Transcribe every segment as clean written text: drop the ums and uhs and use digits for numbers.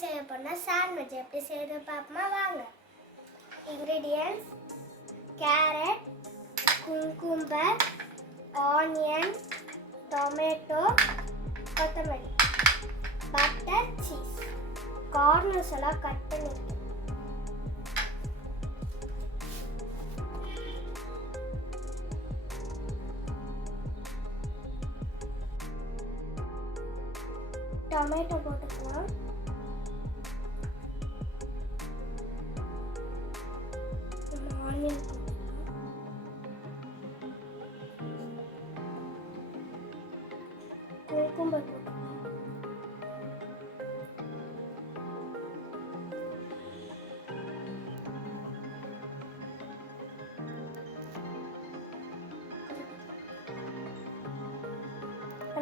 செய்ய போனால் சாண்ட்விச் எப்படி செய்து பார்ப்போமா வாங்க. Ingredients: carrot, cucumber, onion, tomato, கொத்தமல்லி, பட்டர், சீஸ். கார்னர்ஸ் எல்லாம் கட் பண்ணிட்டு டொமேட்டோ போட்டுக்கலாம். ஆனியன் போட்டுக்கலாம். குக்கும்பர் போட்டுக்கலாம்.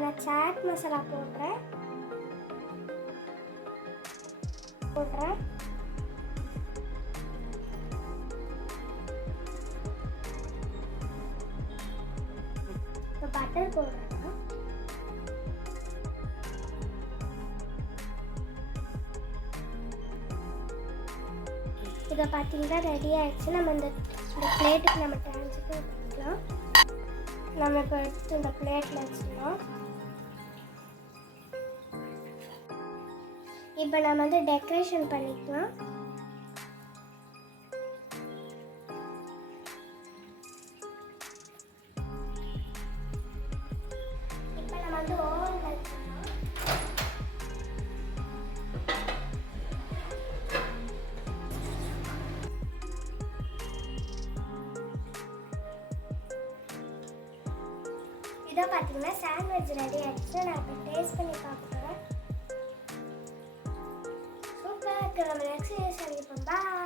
நான் சாட் மசாலா போடுறேன். பட்டர் போடுறேன். இதை பார்த்தீங்கன்னா ரெடி ஆயிடுச்சு. நம்ம இந்த பிளேட்டுக்கு நம்ம ட்ரான்ஸ்ஃபர் பண்ணிக்கலாம். நம்ம இப்போ எடுத்து இந்த பிளேட்டில் வச்சுக்கலாம். இப்போ நம்ம டெக்கரேஷன் பண்ணிக்கலாம். இப்போ நம்ம ஓவன் வச்சுக்கலாம். இதை பார்த்தீங்கன்னா சாண்ட்விச் ரெடி ஆயிடுச்சு. நான் இப்போ டேஸ்ட் பண்ணி பார்க்க போகிறேன். நம்ம நெக்ஸ்ட் வீடியோ சந்திப்போம். பாய்.